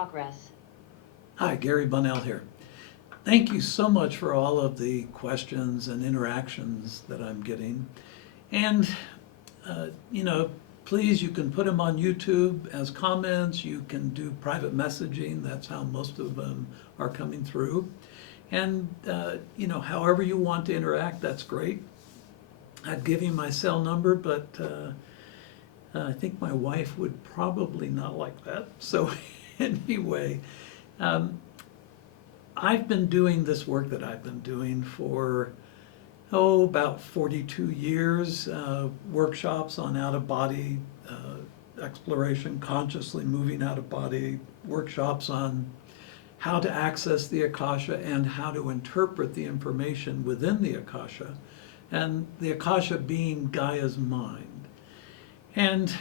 Progress. Hi, Gary Bonnell here. Thank you so much for all of the questions and interactions that I'm getting. And, you know, please, you can put them on YouTube as comments. You can do private messaging. That's how most of them are coming through. And, you know, however you want to interact, that's great. I'd give you my cell number, but I think my wife would probably not like that. So anyway, I've been doing this work that I've been doing for, about 42 years, workshops on out-of-body exploration, consciously moving out of body, workshops on how to access the Akasha and how to interpret the information within the Akasha, and the Akasha being Gaia's mind. And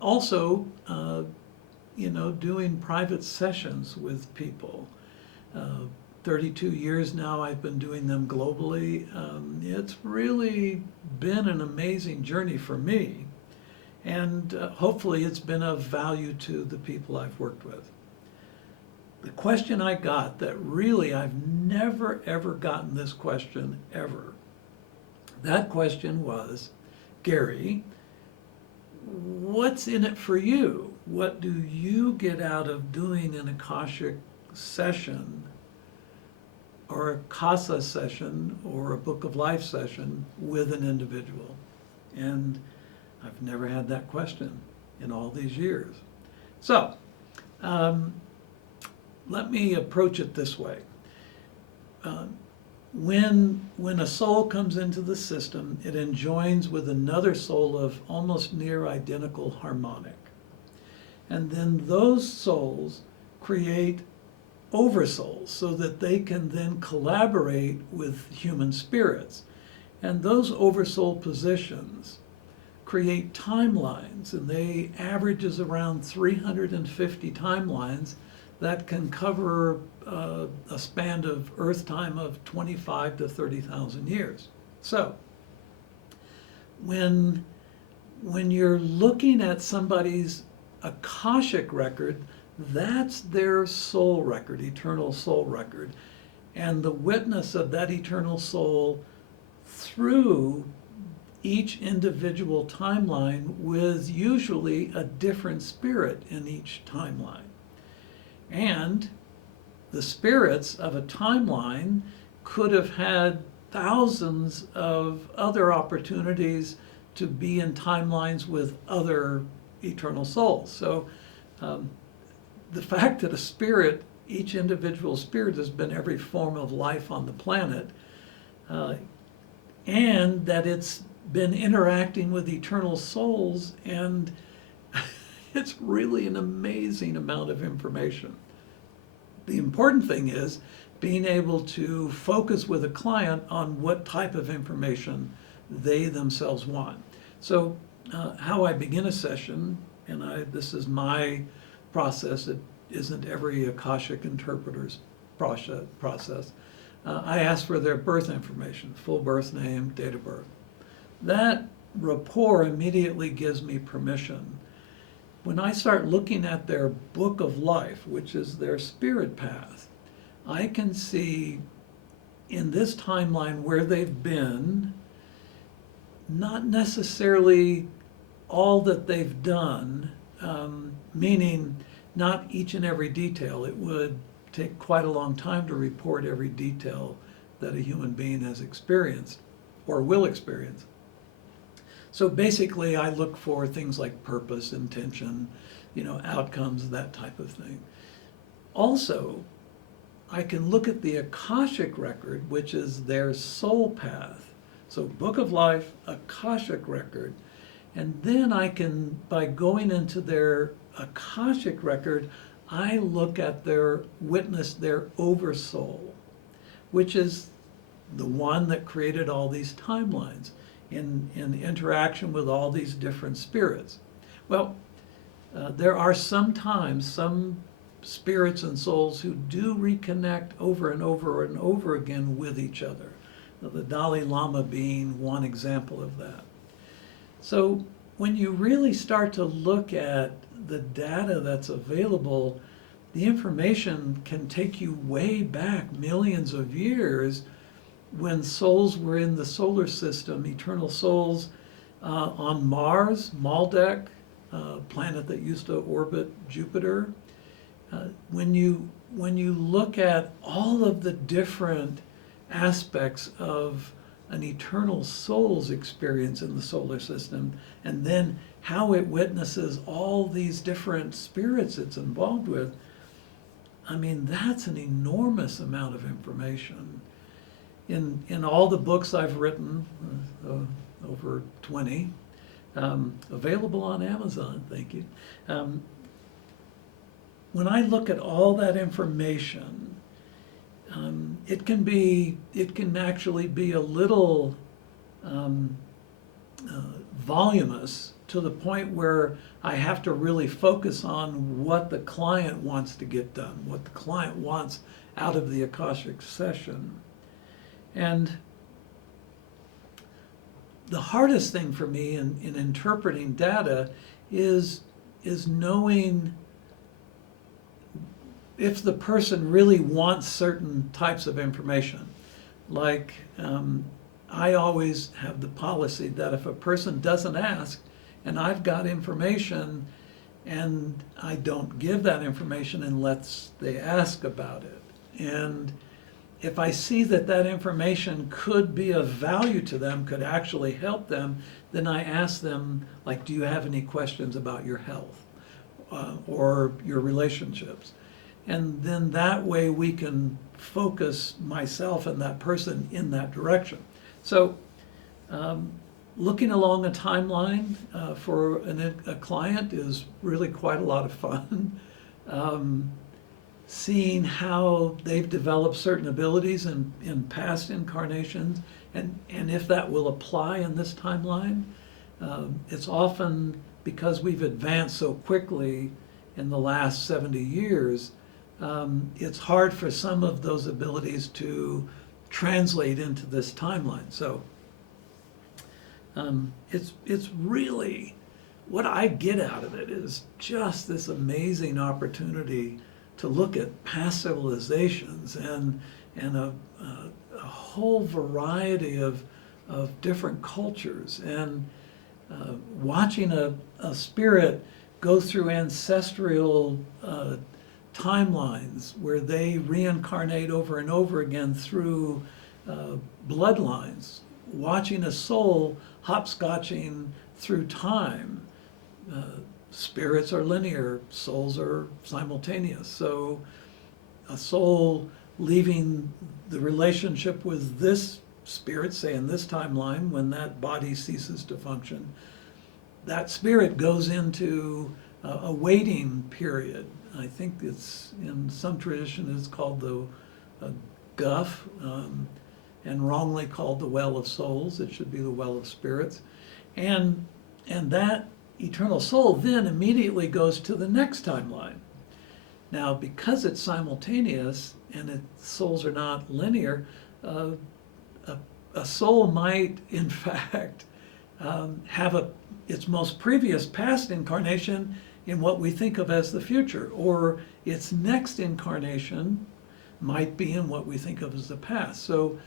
also, you know, doing private sessions with people. 32 years now I've been doing them globally. It's really been an amazing journey for me, and hopefully it's been of value to the people I've worked with. The question I got that really I've never ever gotten this question ever. That question was, Gary, what's in it for you? What do you get out of doing an Akashic session or a Akasha session or a Book of Life session with an individual? And I've never had that question in all these years. So let me approach it this way. When a soul comes into the system, it enjoins with another soul of almost near identical harmonic. And then those souls create oversouls so that they can then collaborate with human spirits. And those oversoul positions create timelines, and they averages around 350 timelines that can cover a span of Earth time of 25 to 30,000 years. So when you're looking at somebody's Akashic record, that's their soul record, eternal soul record. And the witness of that eternal soul through each individual timeline with usually a different spirit in each timeline. And the spirits of a timeline could have had thousands of other opportunities to be in timelines with other eternal souls. So the fact that a spirit, each individual spirit, has been every form of life on the planet, and that it's been interacting with eternal souls, and it's really an amazing amount of information. The important thing is being able to focus with a client on what type of information they themselves want. So how I begin a session, and this is my process, it isn't every Akashic interpreter's process. I ask for their birth information, full birth name, date of birth. That rapport immediately gives me permission. When I start looking at their book of life, which is their spirit path, I can see in this timeline where they've been, not necessarily all that they've done, meaning not each and every detail. It would take quite a long time to report every detail that a human being has experienced or will experience. So basically, I look for things like purpose, intention, you know, outcomes, that type of thing. Also, I can look at the Akashic Record, which is their soul path. So Book of Life, Akashic Record, and then I can, by going into their Akashic Record, I look at their witness, their oversoul, which is the one that created all these timelines in interaction with all these different spirits. Well, there are sometimes some spirits and souls who do reconnect over and over and over again with each other. The Dalai Lama being one example of that. So when you really start to look at the data that's available, the information can take you way back millions of years when souls were in the solar system, eternal souls on Mars, Maldek, planet that used to orbit Jupiter. When you look at all of the different aspects of an eternal soul's experience in the solar system, and then how it witnesses all these different spirits it's involved with, I mean, that's an enormous amount of information. In all the books I've written, over 20, available on Amazon, thank you. When I look at all that information, it can actually be a little voluminous, to the point where I have to really focus on what the client wants to get done, what the client wants out of the Akashic session. And the hardest thing for me in interpreting data is knowing if the person really wants certain types of information. Like, I always have the policy that if a person doesn't ask, and I've got information, and I don't give that information unless they ask about it. And if I see that that information could be of value to them, could actually help them, then I ask them, like, do you have any questions about your health or your relationships? And then that way we can focus myself and that person in that direction. So looking along a timeline for a client is really quite a lot of fun. Seeing how they've developed certain abilities in past incarnations, and if that will apply in this timeline. It's often because we've advanced so quickly in the last 70 years, it's hard for some of those abilities to translate into this timeline. So it's really, what I get out of it is just this amazing opportunity to look at past civilizations and a whole variety of different cultures, and watching a spirit go through ancestral timelines where they reincarnate over and over again through bloodlines, watching a soul hopscotching through time. Spirits are linear, souls are simultaneous. So a soul leaving the relationship with this spirit, say in this timeline, when that body ceases to function, that spirit goes into a waiting period. I think it's, in some tradition, it's called the guff, and wrongly called the well of souls. It should be the well of spirits. And that eternal soul then immediately goes to the next timeline. Now, because it's simultaneous and souls are not linear, a soul might, in fact, have its most previous past incarnation in what we think of as the future, or its next incarnation might be in what we think of as the past. So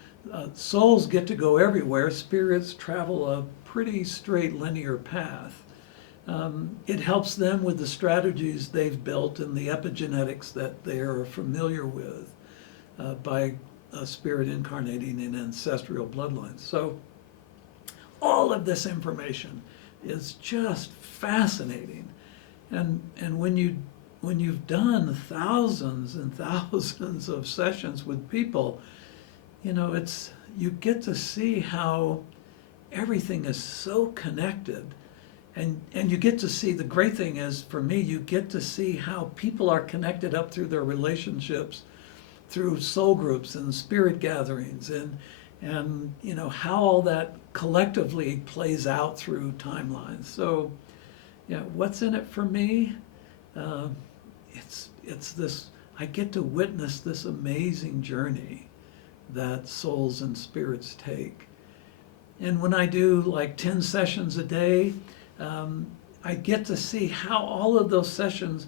souls get to go everywhere. Spirits travel a pretty straight linear path. It helps them with the strategies they've built and the epigenetics that they are familiar with by a spirit incarnating in ancestral bloodlines. So all of this information is just fascinating. And when you've done thousands and thousands of sessions with people, you get to see how everything is so connected. And you get to see, the great thing is, for me, you get to see how people are connected up through their relationships, through soul groups and spirit gatherings, and how all that collectively plays out through timelines. So, what's in it for me? It's this, I get to witness this amazing journey that souls and spirits take. And when I do like 10 sessions a day, I get to see how all of those sessions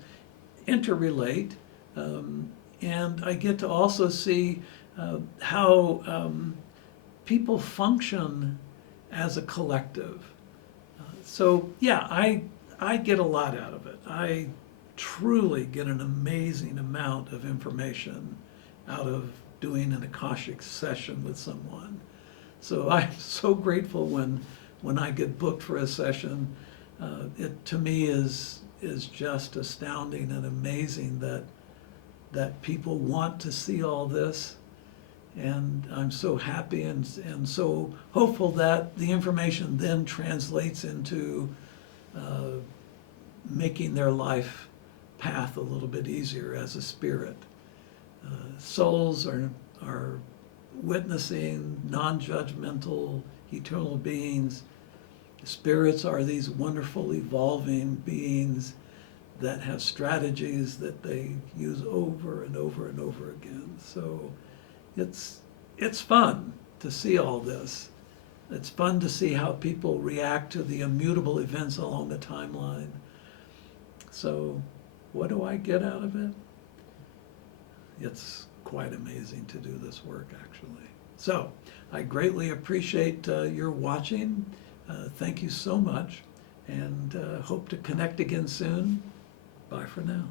interrelate, And I get to also see how people function as a collective. So yeah, I get a lot out of it. I truly get an amazing amount of information out of doing an Akashic session with someone. So I'm so grateful when I get booked for a session. It to me is just astounding and amazing that people want to see all this. And I'm so happy and so hopeful that the information then translates into making their life path a little bit easier as a spirit. Souls are witnessing non-judgmental, eternal beings. Spirits are these wonderful, evolving beings that have strategies that they use over and over and over again. So it's fun to see all this. It's fun to see how people react to the immutable events along the timeline. So what do I get out of it? It's quite amazing to do this work, actually. So I greatly appreciate your watching. Thank you so much, and hope to connect again soon. Bye for now.